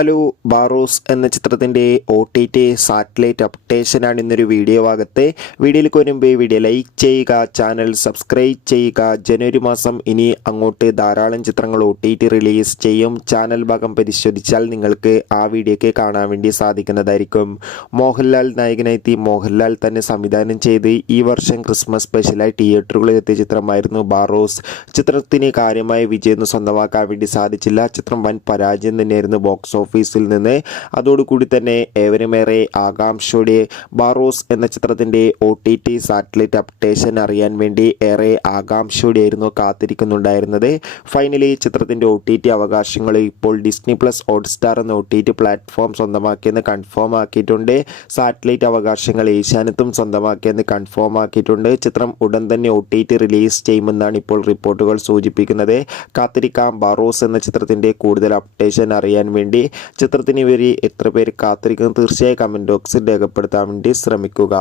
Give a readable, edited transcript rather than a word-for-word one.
Hello, Barroz എന്ന ചിത്രത്തിൻ്റെ OTT satellite അപ്ഡേഷനാണ് ഇന്നൊരു വീഡിയോ ഭാഗത്ത്. വീഡിയോയിലേക്ക് വരുമ്പോൾ വീഡിയോ ലൈക്ക് ചെയ്യുക, ചാനൽ സബ്സ്ക്രൈബ് ചെയ്യുക. ജനുവരി മാസം ഇനി അങ്ങോട്ട് ധാരാളം ചിത്രങ്ങൾ OTT റിലീസ് ചെയ്യും. ചാനൽ ഭാഗം പരിശോധിച്ചാൽ നിങ്ങൾക്ക് ആ വീഡിയോയ്ക്ക് കാണാൻ വേണ്ടി സാധിക്കുന്നതായിരിക്കും. മോഹൻലാൽ നായകനെത്തി മോഹൻലാൽ തന്നെ സംവിധാനം ചെയ്ത് ഈ വർഷം ക്രിസ്മസ് സ്പെഷ്യലായി തിയേറ്ററുകളിൽ എത്തിയ ചിത്രമായിരുന്നു ബാറോസ്. ചിത്രത്തിന് കാര്യമായ വിജയം സ്വന്തമാക്കാൻ വേണ്ടി സാധിച്ചില്ല. ചിത്രം വൻ പരാജയം തന്നെയായിരുന്നു ബോക്സ് ഓഫീസിൽ നിന്ന്. അതോടുകൂടി തന്നെ ഏവരുമേറെ ആകാംക്ഷയോടെ ബാറോസ് എന്ന ചിത്രത്തിൻ്റെ OTT സാറ്റലൈറ്റ് അപ്ഡേഷൻ അറിയാൻ വേണ്ടി ഏറെ ആകാംക്ഷയോടെയായിരുന്നു കാത്തിരിക്കുന്നുണ്ടായിരുന്നത്. ഫൈനലി ചിത്രത്തിൻ്റെ OTT അവകാശങ്ങൾ ഇപ്പോൾ ഡിസ്നി പ്ലസ് ഹോട്ട്സ്റ്റാർ എന്ന OTT പ്ലാറ്റ്ഫോം സ്വന്തമാക്കിയെന്ന് കൺഫേം ആക്കിയിട്ടുണ്ട്. സാറ്റലൈറ്റ് അവകാശങ്ങൾ ഏഷ്യാനെറ്റും സ്വന്തമാക്കിയെന്ന് കൺഫേം ആക്കിയിട്ടുണ്ട്. ചിത്രം ഉടൻ തന്നെ OTT റിലീസ് ചെയ്യുമെന്നാണ് ഇപ്പോൾ റിപ്പോർട്ടുകൾ സൂചിപ്പിക്കുന്നത്. കാത്തിരിക്കാം ബാറോസ് എന്ന ചിത്രത്തിൻ്റെ കൂടുതൽ അപ്ഡേഷൻ അറിയാൻ വേണ്ടി. ചിത്രത്തിന് ഇവർ എത്ര പേര് കാത്തിരിക്കുന്നു തീർച്ചയായും കമൻറ്റ് ബോക്സിൽ രേഖപ്പെടുത്താൻ വേണ്ടി ശ്രമിക്കുക.